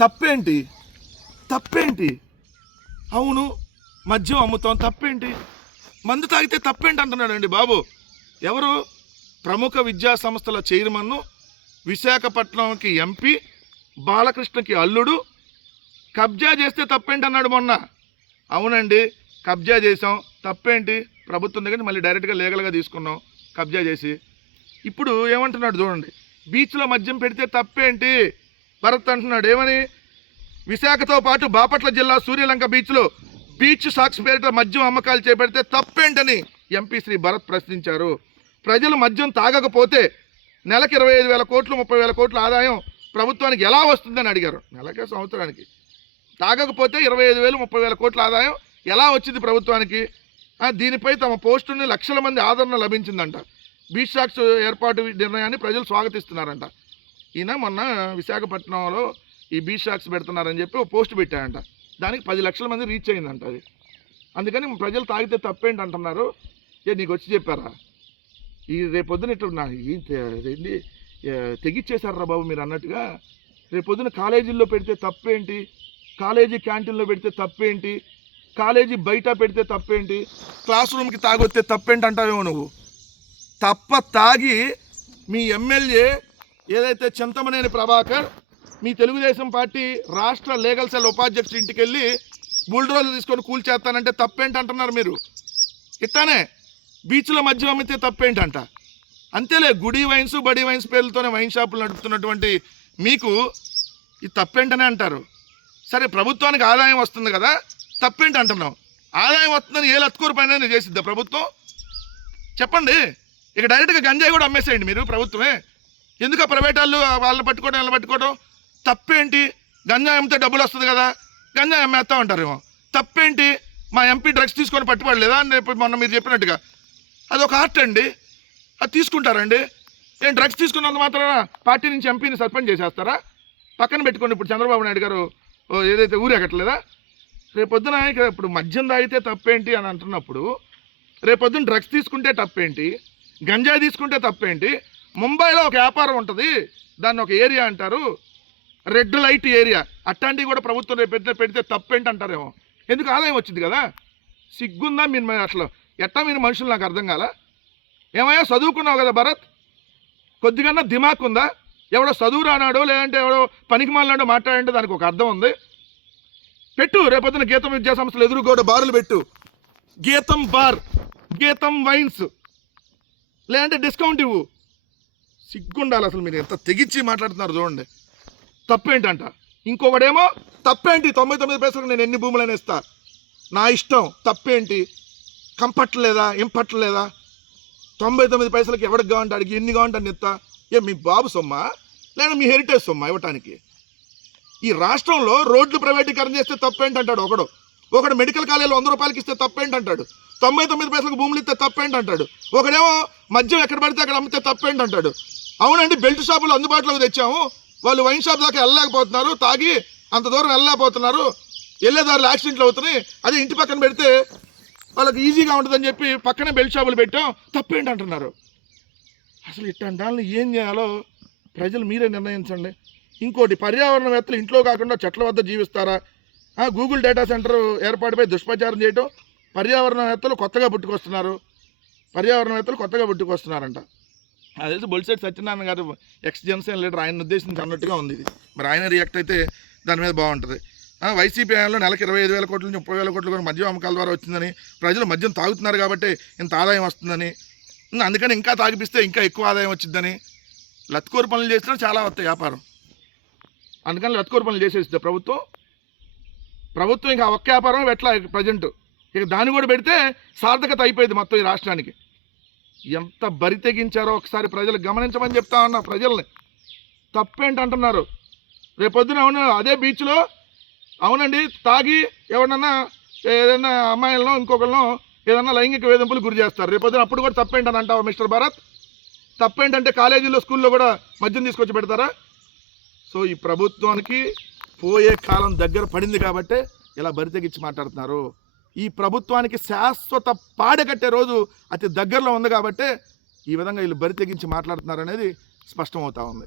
తప్పేంటి? తప్పేంటి? అవును, మద్యం అమ్ముతాం, తప్పేంటి? మందు తాగితే తప్పేంటి అంటున్నాడండి బాబు. ఎవరు? ప్రముఖ విద్యా సంస్థల చైర్మన్, విశాఖపట్నంకి ఎంపీ, బాలకృష్ణకి అల్లుడు కబ్జా చేస్తే తప్పేంటి అన్నాడు మొన్న. అవునండి, కబ్జా చేసాం, తప్పేంటి? ప్రభుత్వం దగ్గర మళ్ళీ డైరెక్ట్గా లీగల్గా తీసుకున్నాం కబ్జా చేసి. ఇప్పుడు ఏమంటున్నాడు చూడండి, బీచ్లో మద్యం పెడితే తప్పేంటి? భరత్ అంటున్నాడు ఏమని, విశాఖతో పాటు బాపట్ల జిల్లా సూర్యలంక బీచ్లో బీచ్ సాక్స్ పేరిట మద్యం అమ్మకాలు చేపడితే తప్పేంటని ఎంపీ శ్రీ భరత్ ప్రశ్నించారు. ప్రజలు మద్యం తాగకపోతే నెలకి 25,000 కోట్లు 30,000 కోట్ల ఆదాయం ప్రభుత్వానికి ఎలా వస్తుందని అడిగారు. నెలకే సంవత్సరానికి తాగకపోతే 25,000 30,000 కోట్ల ఆదాయం ఎలా వచ్చింది ప్రభుత్వానికి? దీనిపై తమ పోస్టుని లక్షల మంది ఆదరణ లభించిందంట. బీచ్ సాక్స్ ఏర్పాటు నిర్ణయాన్ని ప్రజలు స్వాగతిస్తున్నారంట. ఈయన మొన్న విశాఖపట్నంలో ఈ బీచ్ సాక్స్ పెడుతున్నారని చెప్పి ఒక పోస్ట్ పెట్టారంట. దానికి 10 లక్షల మంది రీచ్ అయిందంట అది. అందుకని ప్రజలు తాగితే తప్పేంటి అంటున్నారు. నీకు వచ్చి చెప్పారా? ఈ రేపొద్దున ఇట్లా ఏంటి తెగిచ్చేశారా బాబు మీరు అన్నట్టుగా. రేపొద్దున కాలేజీల్లో పెడితే తప్పేంటి? కాలేజీ క్యాంటీన్లో పెడితే తప్పేంటి? కాలేజీ బయట పెడితే తప్పేంటి? క్లాస్ రూమ్కి తాగొస్తే తప్పేంటి అంటావేమో నువ్వు. తాగి మీ ఎమ్మెల్యే ఏదైతే చింతమనేని ప్రభాకర్ మీ తెలుగుదేశం పార్టీ రాష్ట్ర లీగల్ సెల్ ఉపాధ్యక్షుడి ఇంటికి వెళ్ళి బుల్డోజర్లు తీసుకొని కూల్చేస్తానంటే తప్పేంటి అంటున్నారు మీరు. ఇట్లానే బీచ్లో మద్యం అమ్మితే తప్పేంటంట. అంతేలే, గుడి వైన్స్ బడి వైన్స్ పేర్లతోనే వైన్ షాపులు నడుపుతున్నటువంటి మీకు ఇది తప్పేంటనే అంటారు. సరే, ప్రభుత్వానికి ఆదాయం వస్తుంది కదా, తప్పేంటి అంటున్నాం. ఆదాయం వస్తుందని ఏ లత్కూరు పైన చేసిద్దా ప్రభుత్వం? చెప్పండి. ఇక డైరెక్ట్గా గంజాయి కూడా అమ్మేసేయండి మీరు ప్రభుత్వమే. ఎందుకు ప్రైవేట్ వాళ్ళని పట్టుకోవడం వాళ్ళని పట్టుకోవడం? తప్పేంటి? గంజాయి అమ్మితే డబ్బులు వస్తుంది కదా, గంజాయి అమ్మేస్తా ఉంటారేమో. తప్పేంటి? మా ఎంపీ డ్రగ్స్ తీసుకొని పట్టుబడలేదా అని మొన్న మీరు చెప్పినట్టుగా? అదొక ఆర్ట్ అండి, అది తీసుకుంటారండి. ఏం డ్రగ్స్ తీసుకున్నంత మాత్రాన పార్టీ నుంచి ఎంపీని సస్పెండ్ చేసేస్తారా? పక్కన పెట్టుకోండి. ఇప్పుడు చంద్రబాబు నాయుడు గారు ఏదైతే ఊరెక్కట్లేదా? రేపొద్దున ఇప్పుడు మద్యం తాగితే తప్పేంటి అని అంటున్నప్పుడు రేపొద్దున డ్రగ్స్ తీసుకుంటే తప్పేంటి? గంజాయి తీసుకుంటే తప్పేంటి? ముంబైలో ఒక వ్యాపారం ఉంటుంది, దాన్ని ఒక ఏరియా అంటారు, రెడ్ లైట్ ఏరియా. అట్లాంటివి కూడా ప్రభుత్వం పెడితే తప్పేంటి అంటారేమో. ఎందుకు? ఆదాయం వచ్చింది కదా. సిగ్గుందా మీరు? అసలు ఎట్టా మీరు మనుషులు నాకు అర్థం కాల. ఏమయ్యా, చదువుకున్నావు కదా భరత్, కొద్దిగా దిమాక్ ఉందా? ఎవడో చదువు రానాడో లేదంటే ఎవడో పనికి మాలినాడో మాట్లాడంటే దానికి ఒక అర్థం ఉంది. పెట్టు, రేపొద్దున గీతం విద్యా సంస్థలు ఎదురుగోడ బారులు పెట్టు. గీతం బార్, గీతం వైన్స్, లేదంటే డిస్కౌంట్ ఇవ్వు. సిగ్గుండాలి అసలు. మీరు ఎంత తెగిచ్చి మాట్లాడుతున్నారు చూడండి. తప్పేంటంట. ఇంకొకడేమో తప్పేంటి, 99 పైసలకు నేను ఎన్ని భూములైనా ఇస్తా, నా ఇష్టం, తప్పేంటి? కంపట్టలేదా, ఏం పట్టలేదా? 99 పైసలకి ఎవరికి కావాలంటే అడిగి ఎన్ని కావాలంటే ఇస్తా. మీ బాబు సొమ్మా లేదా మీ హెరిటేజ్ సొమ్మా ఇవ్వటానికి? ఈ రాష్ట్రంలో రోడ్లు ప్రైవేటీకరణ చేస్తే తప్పేంటంటాడు ఒకడు మెడికల్ కాలేజీలో 100 రూపాయలకి ఇస్తే తప్పేంటంటాడు. 99 పైసలకు భూములు ఇస్తే తప్పేంటంటాడు. ఒకడేమో మద్యం ఎక్కడ పడితే అక్కడ అమ్మితే తప్పేంటంటాడు. అవునండి, బెల్ట్ షాపులు అందుబాటులోకి తెచ్చాము, వాళ్ళు వైన్ షాప్ దాకా వెళ్ళలేకపోతున్నారు, తాగి అంత దూరం వెళ్ళలేకపోతున్నారు, వెళ్ళేదారులు యాక్సిడెంట్లు అవుతున్నాయి, అదే ఇంటి పక్కన పెడితే వాళ్ళకి ఈజీగా ఉంటుందని చెప్పి పక్కనే బెల్ట్ షాపులు పెట్టాం, తప్పేంటి అంటున్నారు. అసలు ఇట్లాంటి దాన్ని ఏం చేయాలో ప్రజలు మీరే నిర్ణయించండి. ఇంకోటి, పర్యావరణవేత్తలు ఇంట్లో కాకుండా చెట్ల వద్ద జీవిస్తారా? గూగుల్ డేటా సెంటర్ ఏర్పాటుపై దుష్ప్రచారం చేయటం పర్యావరణవేత్తలు కొత్తగా పుట్టుకొస్తున్నారంట. అదే బొలిశెట్టి సత్యనారాయణ గారు ఎక్స్ జనసేన లీడర్, ఆయన ఉద్దేశించి అన్నట్టుగా ఉంది ఇది. మరి ఆయన రియాక్ట్ అయితే దాని మీద బాగుంటుంది. వైసీపీ హయాంలో నెలకి 25,000 కోట్ల నుంచి 30,000 కోట్ల కూడా మద్యం అమ్మకాల ద్వారా వచ్చిందని, ప్రజలు మద్యం తాగుతున్నారు కాబట్టి ఇంత ఆదాయం వస్తుందని, అందుకని ఇంకా తాగిపిస్తే ఇంకా ఎక్కువ ఆదాయం వచ్చిందని లత్కూరు పనులు చేసినా చాలా వస్తాయి వ్యాపారం. అందుకని లత్కూరు పనులు చేసేస్తుంది ప్రభుత్వం. ఇంకా ఒక్క వ్యాపారం ఎట్లా ప్రజెంట్, ఇక దాన్ని కూడా పెడితే సార్థకత అయిపోయింది మొత్తం ఈ రాష్ట్రానికి. ఎంత బరి తెగించారో ఒకసారి ప్రజలు గమనించమని చెప్తా ఉన్నా ప్రజల్ని. తప్పేంటి అంటున్నారు. రేపొద్దున అవును అదే బీచ్లో అవునండి తాగి ఎవరన్నా ఏదైనా అమ్మాయిలను ఇంకొకరినో ఏదన్నా లైంగిక వేధింపులు గురి చేస్తారు. రేపొద్దున అప్పుడు కూడా తప్పేంటని అంటావా మిస్టర్ భారత్? తప్పేంటంటే కాలేజీలో స్కూల్లో కూడా మద్యం తీసుకొచ్చి పెడతారా? సో ఈ ప్రభుత్వానికి పోయే కాలం దగ్గర పడింది కాబట్టే ఇలా బరి తెగించి మాట్లాడుతున్నారు. ఈ ప్రభుత్వానికి శాశ్వత పాడకట్టే రోజు అతి దగ్గరలో ఉంది కాబట్టే ఈ విధంగా వీళ్ళు బరి తెగించి మాట్లాడుతున్నారు అనేది స్పష్టమవుతా ఉంది.